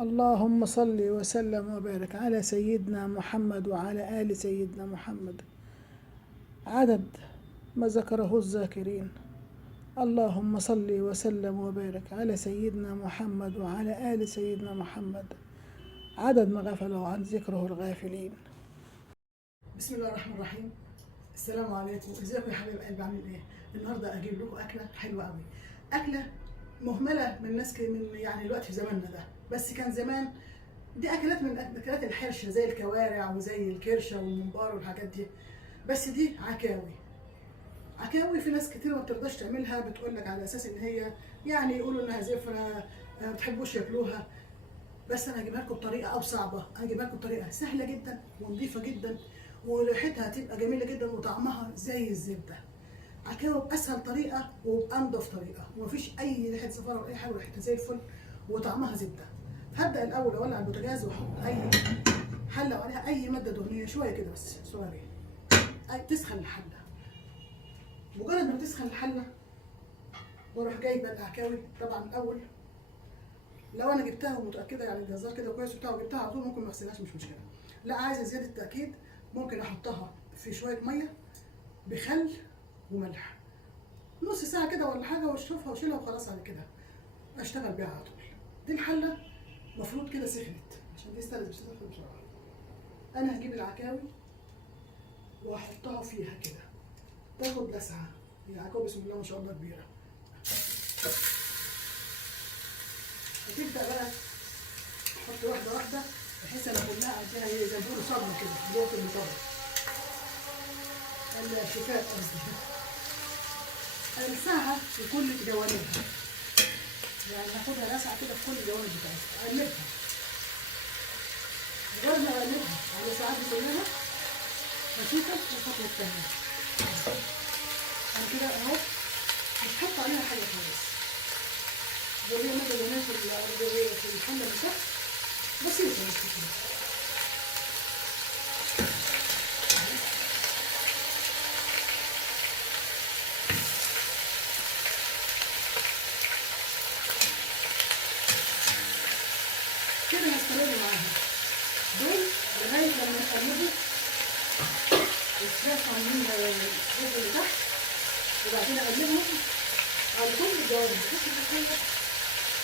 اللهم صل وسلم وبارك على سيدنا محمد وعلى آل سيدنا محمد عدد ما ذكره الذاكرين. اللهم صل وسلم وبارك على سيدنا محمد وعلى آل سيدنا محمد عدد ما غفلوا عن ذكره الغافلين. بسم الله الرحمن الرحيم. السلام عليكم، ازيكم يا حبايب قلبي؟ عاملين ايه؟ النهارده اجيب لكم اكله حلوه قوي، اكله مهمله من ناس من يعني الوقت في زماننا ده، بس كان زمان دي اكلات من اكلات الحرشه زي الكوارع وزي الكرشه والممبار والحاجات دي، بس دي عكاوي. عكاوي في ناس كتير ما بترضاش تعملها، بتقول لك على اساس ان هي يعني يقولوا انها زفره، ما بتحبوش ياكلوها. بس انا هجيبها لكم بطريقه او صعبه، انا هجيبها لكم بطريقه سهله جدا ونظيفه جدا، وريحتها هتبقى جميله جدا وطعمها زي الزبده. عكاوي باسهل طريقه وبانضف طريقه، ومفيش اي ريحه زفاره ولا اي حاجه، وريحتها زي الفل وطعمها زبده. هبدا الاول اولع البوتاجاز واحط اي حله وعليها اي ماده دهنيه شويه كده بس صغيرين، تسخن الحله. مجرد ما تسخن الحله واروح جايبه العكاوي. طبعا الاول لو انا جبتها ومتاكده يعني الجزار كده كويس وبتاع وجبتها على طول، ممكن ما اغسلهاش مش مشكله. لا عايزه زياده تاكيد، ممكن احطها في شويه ميه بخل وملح نص ساعه كده ولا حاجه، واشطفها واشيلها وخلاص. على كده اشتغل بيها على طول. دي الحله المفروض كده سخنت عشان دي استلت مش هتدخل بسرعه. انا هجيب العكاوي واحطها فيها كده، تاخد لسعه. العكاوي بسم الله ما شاء الله كبيره. هتبدا بقى احط واحده واحده بحيث انا كلها عندها زي ما بيقولوا صدمه كده جوه المطبخ. الشفاء قصدي. الساعه في كل جوانبها، يعني هاخدها لسعه كده في كل الجوانب بتاعتها، اقلبها. مجرد ما اقلبها على ساعات كلها خفيفه الخطوه الثانيه. انا كده اهو مش هحط عليها حاجه خالص، زي ما بدنا في الحله اللي تحت بسيطه مش كتير. كده هستمر معاها دول لغايه لما يقلبوا الفراخ عاملين الجزء اللي تحت، وبعدين اقلبهم على كل الجوانب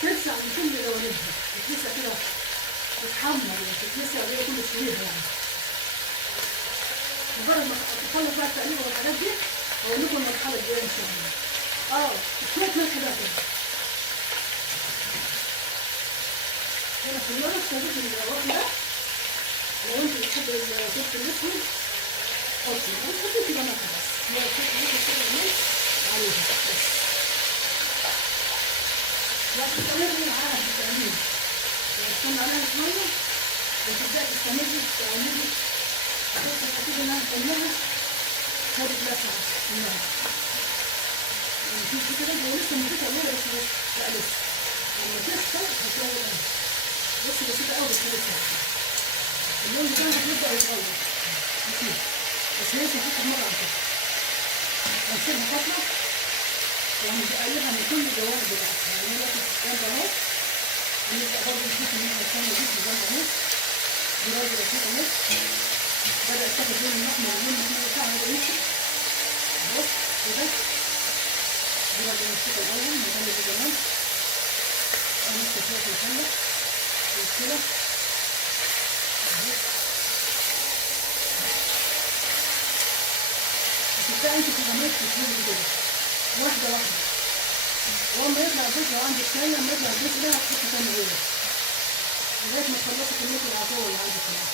تلسع من كل جوانبها، تتلسع كده تتحمر وتتلسع زي كل شويها يعني. مجرد ما تخلص بقى التقليب والحاجات دي هقول لكم المرحله الجايه ان شاء الله. شويه ملح بقى كده. هنا في الورق استخدمت الورق ده، لو انت بتحب الفلفل الاسود حطي، بس حطي كده ملح بس، هو الفلفل الاسود كده ملح عليها بس. وهتستمري معاها في التقليب، تستنى عليها شويه وتبداي تستمري تقلبي لغايه ما تيجي انها كلها خدت لسعه منها. في كده هو لسه مدتها قليله بس لا لسه لما تسخن هتلاقي بس بسيطه قوي. بس لسه اللون بتاعها هيبدا يتغير كتير، بس هي مش هتاخد مره على كده. هنسيبها فتره وهنقلبها من كل الجوانب بتاعتها. يعني انا جنب اهو هنبدا برضه نشوف ان احنا الثانيه دي جنب اهو دي راجل بسيطه اهو بدات تاخد لون الاحمر واللون الاحمر بتاعها ده يمشي اهو كده. دي راجل بسيطه الاول نقلب كمان ونص شويه في الحله كده اهو. هتبداي انت تغمري في كده واحده واحده، واما يطلع الجزء لو عندك ثانيه، لما يطلع الجزء ده هتحطي ثاني غيره لغايه ما تخلصي كميه العصير اللي عندك كمان.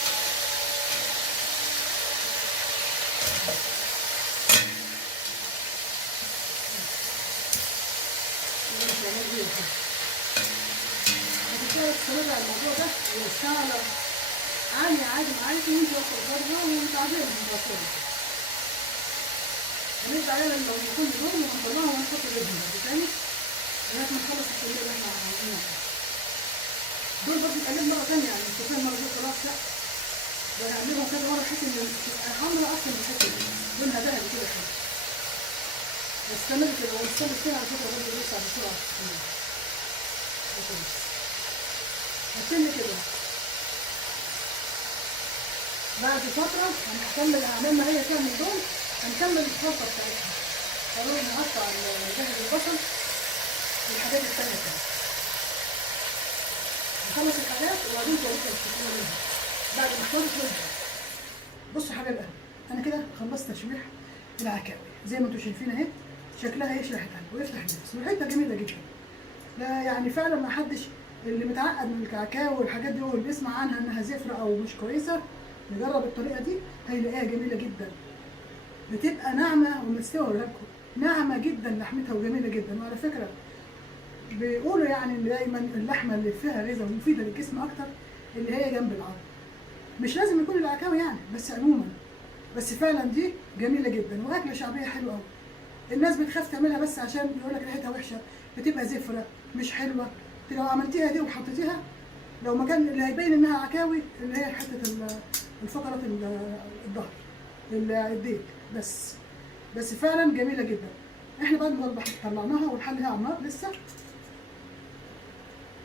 هتبداي تستمري على الموضوع ده والساعه عالية عادي معاكي وانت واقفه قدامها ومتعبيه متوتره. هنرجع عليها لما يكون دول وهنطلعها ونحط الجبنه تاني لغايه ما نخلص الكميه اللي احنا عايزينها. دول برضه اتقلب مره ثانيه، يعني مش كفايه مره دول خلاص، لا ده هنعملهم كذا مره بحيث ان تبقى حمرا اصلا بالحته دي لونها ذهبي كده حلو. نستمر كده ونستمر كده على فكره برضه لسه بسرعه. هتني كده. بعد فترة هنكمل عملنا هي كده من دول، هنكمل الخلطة بتاعتها. هنروح نقطع جهز البصل والحاجات التانية كده. نخلص الحاجات وبعدين طريقة التسوية منها. بعد ما اختارت منها. بصوا يا حبايب قلبي، أنا كده خلصت تشويح العكاوي زي ما انتم شايفين اهي، شكلها يشرح القلب ويفتح النفس وريحتها جميلة جدا. لا يعني فعلا ما حدش اللي متعقد من الكعكاوي والحاجات دي واللي بيسمع عنها انها زفرة او مش كويسة يجرب الطريقة دي هيلاقيها جميلة جدا. بتبقى ناعمة ومستوى لكم، ناعمة جدا لحمتها وجميلة جدا. وعلى فكرة بيقولوا يعني ان دايما اللحمة اللي فيها غذاء ومفيدة للجسم اكتر اللي هي جنب العظم. مش لازم يكون العكاوي يعني، بس عموما. بس فعلا دي جميلة جدا واكلة شعبية حلوة قوي. الناس بتخاف تعملها بس عشان يقول لك ريحتها وحشة، بتبقى زفرة مش حلوة. لو عملتيها دي وحطيتيها، لو مكان اللي هيبين انها عكاوي اللي هي حتة الفقرة الظهر الديل بس فعلا جميلة جدا. احنا بعد ما طلعناها ونحلها على النار لسه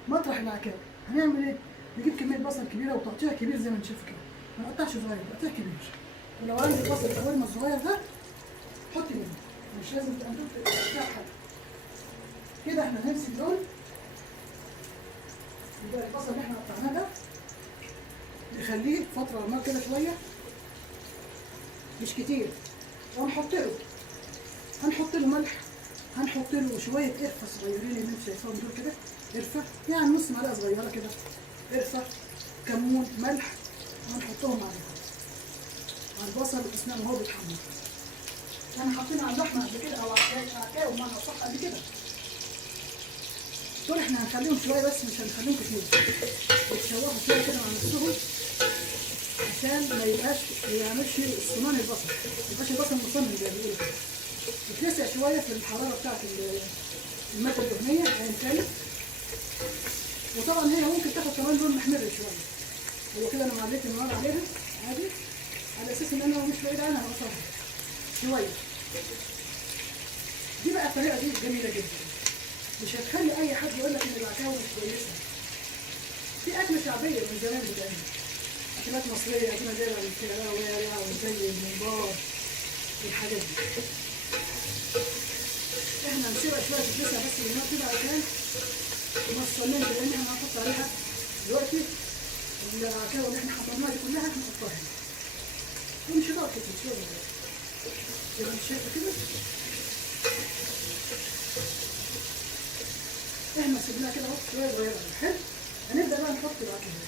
مطرح العكاوي هنعمل ايه؟ نجيب كمية بصل كبيرة وتقطيع كبير زي ما انت شايف كده، ما نقطعش صغير، تقطيع كبير. ولو عندك بصل الكوارم الصغير ده حطي منه، مش لازم تبقى تقطيع حاجة. كده احنا هنمسك دول، يبقى البصل اللي احنا قطعناه ده نخليه فترة على النار كده شوية مش كتير، وهنحط له ملح، هنحط له شوية قرفة صغيرين اللي انت شايفاهم دول كده، قرفة يعني نص معلقة صغيرة كده قرفة، كمون، ملح، وهنحطهم على البصل اثناء ما هو بيتحمر. يعني حاطين على اللحمة قبل كده او على العكاوي بمعنى اصح قبل كده. دول احنا هنخليهم شوية بس مش هنخليهم كتير، يتشوحوا شوية كده مع نفسهم عشان ما يعملش صنان البصل، ما يبقاش البصل مصنن زي ما بيقولوا كده. يتلسع شوية في الحرارة بتاعت المادة الدهنية ايا كانت. وطبعا هي ممكن تاخد كمان لون محمر شوية. هو كده انا معليت النار عليها عادي على اساس ان انا مش بعيد عنها هقطعها شوية. دي بقى الطريقة دي جميلة جدا، مش هتخلي اي حد يقول لك ان العكاوي مش كويسة. دي اكلة شعبية من زمان بتعمل، اكلات مصرية قديمة زي الكلاوي وزي الممبار والحاجات دي. احنا هنسيبها شوية تتلسع بس بالنار كده عشان ما تصننش، لان احنا هنحط عليها دلوقتي العكاوي اللي احنا حطيناها دي كلها هنحطها هنا. ومش هتقعد كتير شوية زي ما انت شايفة كده. احنا سيبناها كده اهو شوية صغيرة حلو. هنبدأ بقى نحط العكاوي.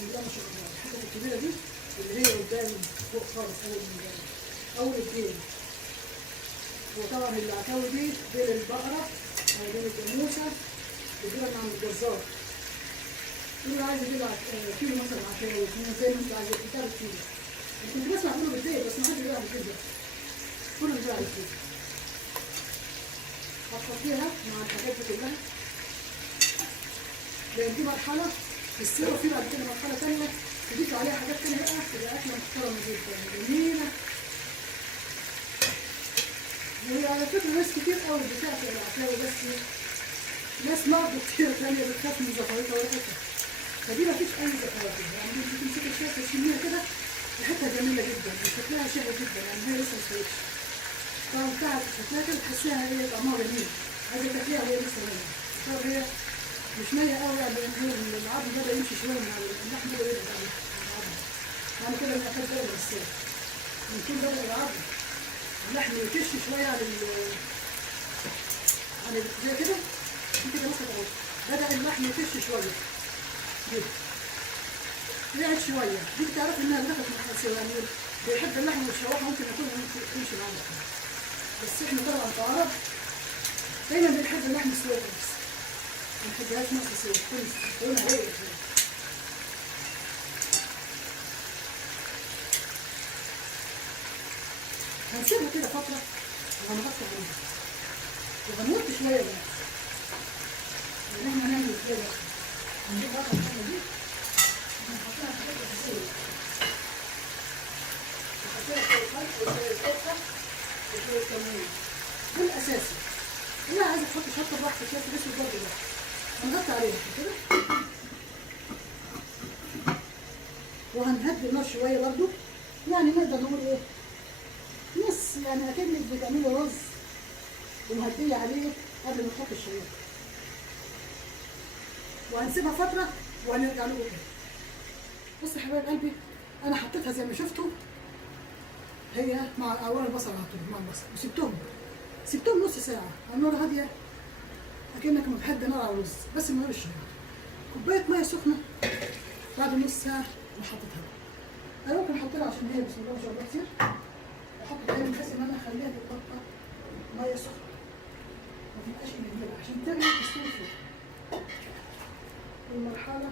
ما شاء الله الحتة الكبيرة دي اللي هي قدام فوق خالص أول الديل. وطبعا العكاوي دي ديل البقرة أو ديل الجاموسة بتجيبها من عند الجزار. اللي عايز يجيب كيلو مثلا عكاوي زي ما انت عايز تجيب كيلو. كنت بسمع كله بالديل بس ما حدش بيعمل كده. كله بيعمل كده. هتحطيها مع الحاجات دي كلها. لأن دي مرحلة السوا، في بعد كده مرحلة تانية تضيف عليها حاجات تانية بقى تبقى أكلة محترمة جدا جميلة. وعلى فكرة ناس كتير قوي بتعرف العكاوي، بس ناس مرضى كتير تانية بتخاف من زفارتها وريحتها. فدي مفيش أي زفارات، يعني انت تمسكي الشاي تشميها كده ريحتها جميلة جدا وشكلها شهي جدا، يعني هي لسه مستويتش. طبعا بتاعت الشكلها كده تحسيها هي طعمها جميل، عايزة تاكليها وهي لسه نية. طبعا هي مش نية قوي يعني، لأن العظم بدأ يمشي شوية من اللحم بدأ يبعد عن العظم. يعني كده من أخد بالي من السوا. من كل بدأ العظم اللحم يكش شوية عن زي كده. دي كده مثلا اهو بدأ اللحم يكش شوية كده. رجعت شوية، دي بتعرف إنها دخلت مرحلة سوا، يعني بيحب اللحم والشواحة ممكن يكون تمشي معاه. بس إحنا طبعا كعرب دايما بنحب اللحم السوا بس. ما نحبهاش نص سوا، تكون لونها رايق شوية. هنسيبها كده فترة وهنغطي عليها وهنوطي شوية بقى. يعني احنا هنعمل ازاي بقى؟ هنجيب بقى الحاجة دي وهنحطها في حاجة أساسية. نحطها شوية خل وشوية قرفة وشوية كمون. دول أساسي. لا عايزه تحطي شطه براحتك، شطه اسود برضه ده هنغطي عليها كده وهنهدي النار شويه برضه، يعني نقدر نقول ايه نص، يعني اكنك بتعملي رز ومهديه عليه قبل ما تحطي الشريحه، وهنسيبها فتره وهنرجع له تاني. بصوا يا حبايب قلبي انا حطيتها زي ما شفتوا هي مع اوراق البصل على طول مع البصل، وسبتهم نص ساعه على نار هاديه اكنك متهدي نار على الرز بس من غير الشريحه. كوبايه ميه سخنه بعد نص ساعه وحطيتها. انا ممكن احط لها عشان هي بسم الله ما شاء الله كتير، احط تاني بحيث ان انا اخليها تتبقى ميه سخنه ما تبقاش كبيره عشان تغلي تستوي فوق. المرحله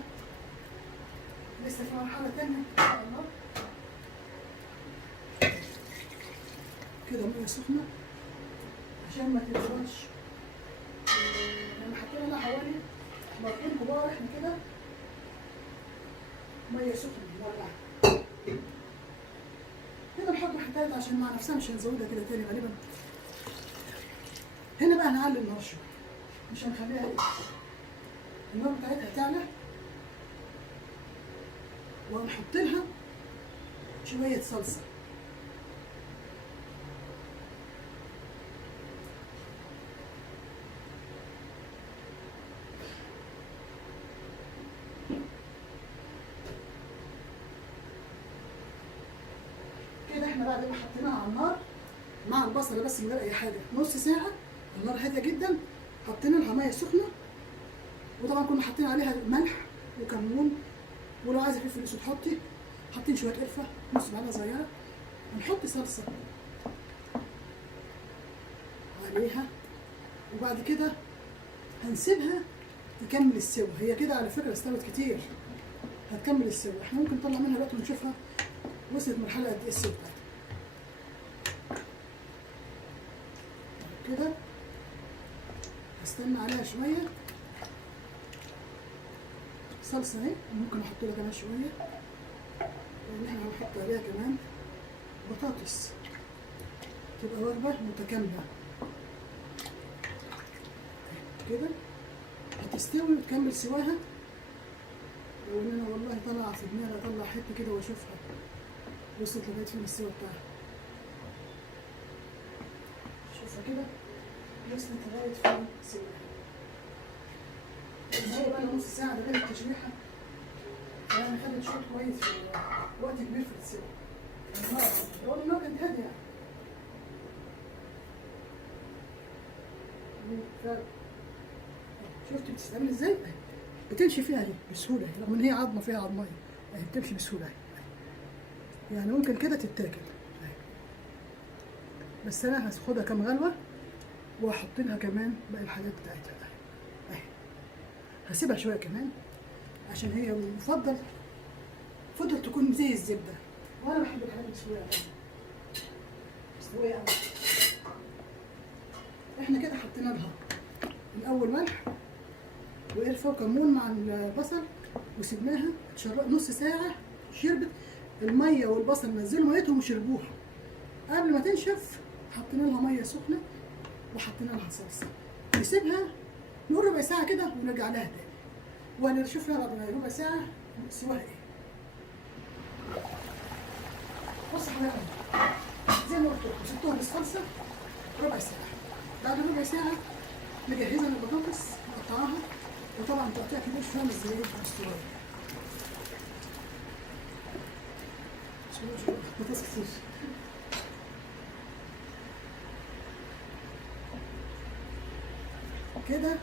لسه في مرحله تانيه ان شاء الله. كده ميه سخنه عشان ما تبردش. لما حطينا لها حوالي مرتين كبار احنا كده ميه سخنه مولعه كده نحط محتاجات عشان مع نفسها مش هنزودها كده تاني غالبا. هنا بقى هنعلي النار شويه مش هنخليها ايه النار بتاعتها تعلى، وهنحط لها شويه صلصه. كده احنا بعد ما حطيناها على النار مع البصله بس من غير اي حاجه نص ساعه، النار هاديه جدا، حطينا لها ميه سخنه، وطبعا كنا حاطين عليها ملح وكمون، ولو عايزه فلفل اسود حطي، حاطين شويه قرفه نص معلقه صغيره، هنحط صلصه عليها، وبعد كده هنسيبها تكمل السوا. هي كده على فكره استوت كتير، هتكمل السوا. احنا ممكن نطلع منها دلوقتي ونشوفها وصلت مرحله قد ايه السوا بتاعتها. كده هستنى عليها شويه صلصه اهي، ممكن احط لها كمان شويه لان احنا هنحط عليها كمان بطاطس تبقى وجبه متكامله. كده هتستوي وتكمل سواها. لو ان انا والله طالعه في دماغي اطلع حته كده واشوفها وصلت لغايه فين السوا بتاعها. شوفها كده وصلت لغايه فين سواها. هي بقى نص ساعه ده غير التشويحه، يعني خدت شوط كويس في وقت كبير في السوا. النار النار كانت هاديه يعني. شفتي بتستعمل ازاي؟ بتمشي فيها اهي بسهوله، رغم ان هي عظمه فيها عظميه اهي بتمشي بسهوله اهي، يعني ممكن كده تتاكل اهي. بس انا هاخدها كام غلوه واحط لها كمان باقي الحاجات بتاعتها اهي. هسيبها شويه كمان عشان هي يفضل تكون زي الزبده، وانا بحب الحاجات مستويه قوي. احنا كده حطينا لها الاول ملح وقرفه وكمون مع البصل وسيبناها نص ساعه، شربت الميه والبصل نزلوا ميتهم وشربوها. قبل ما تنشف حطينا لها ميه سخنه وحطينا لها صلصه، نسيبها نقول ربع ساعه كده ونرجع لها تاني وهنشوف لها بعد ربع ساعه سواها ايه. بص يا حبايبي زي ما قلت لكم سبتوها بالصلصه ربع ساعه، بعد ربع ساعه مجهزه البطاطس مقطعاها، وطبعا تقطيع كبير شويه مش زي الصغير. بطاطس كتير. كده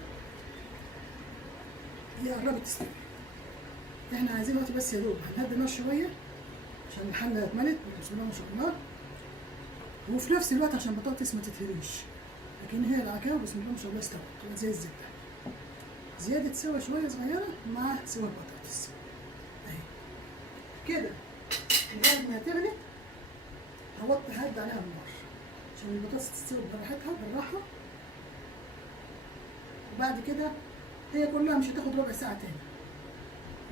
هي قربت تستوي. احنا عايزين وقت بس يا دوب هنهدي النار شويه عشان الحله اتملت بسم الله ما شاء الله، وفي نفس الوقت عشان البطاطس ما تتهريش، لكن هي العكاوي بسم الله ما شاء الله استوت تبقى زي الزبده. زياده سوا شويه صغيره مع سوا البطاطس اهي كده. لغايه ما تغلي ههدي عليها النار عشان البطاطس تستوي براحتها بالراحه، وبعد كده هي كلها مش هتاخد ربع ساعه تاني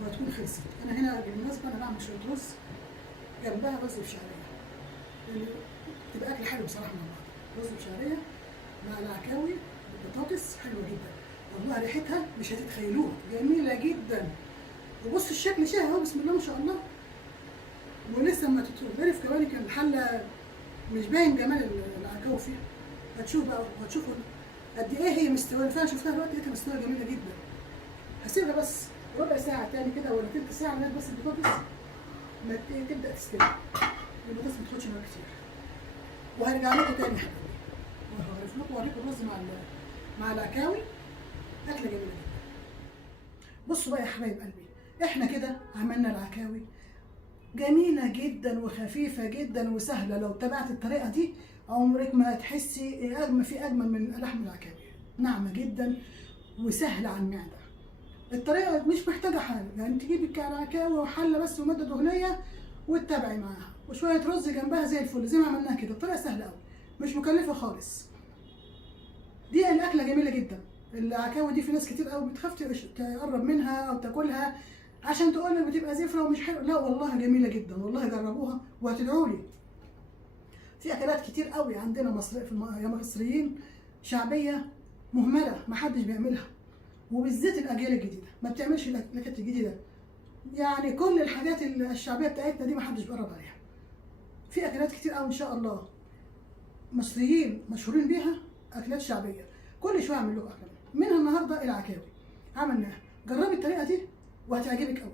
وهتكون خلصت. انا هنا بالمناسبه انا بعمل شويه رز جنبها رز بشعريه، يعني تبقى اكل حلو بصراحه مع بعض. رز بشعريه مع العكاوي بطاطس حلوه جدا، والله ريحتها مش هتتخيلوها، جميله جدا. وبص الشكل شهي اهو، بسم الله ما شاء الله. ولسه اما تتغرف كمان كان الحله مش باين جمال العكاوي فيها. هتشوف بقى وهتشوفوا قد ايه هي مستويه. فانا شفتها دلوقتي لقيتها مستويه جميله جدا. هسيبها بس ربع ساعه تاني كده ولا تلت ساعه لغايه بس البطاطس ما تبدا تستوي. البطاطس ما تاخدش معاها كتير. وهرجع لكم تاني يا حبايبي وهغرف لكم واوريكم الرز مع العكاوي. اكله جميله جدا. بصوا بقى يا حبايب قلبي، احنا كده عملنا العكاوي جميله جدا وخفيفه جدا وسهله. لو اتبعت الطريقه دي عمرك ما هتحسي اجمل من لحم العكاوي. ناعمه جدا وسهله على المعده. الطريقه مش محتاجه حاجه، يعني تجيبي العكاوي وحله بس وماده دهنيه وتتابعي معاها وشويه رز جنبها زي الفل زي ما عملناها كده. الطريقه سهله قوي مش مكلفه خالص. دي الاكله جميله جدا. العكاوي دي في ناس كتير قوي بتخاف تقرب منها او تاكلها عشان تقول لك بتبقى زفره ومش حلوه. لا والله جميله جدا، والله جربوها وهتدعوا لي. في اكلات كتير قوي عندنا يا مصريين شعبيه مهمله ما حدش بيعملها، وبالذات الاجيال الجديده ما بتعملش الاكلات الجديده. يعني كل الحاجات الشعبيه بتاعتنا دي ما حدش بيقرب عليها. في اكلات كتير قوي ان شاء الله مصريين مشهورين بيها، اكلات شعبيه كل شويه اعمل لكم اكله منها. النهارده العكاوي عملناها، جربي الطريقه دي وهتعجبك قوي.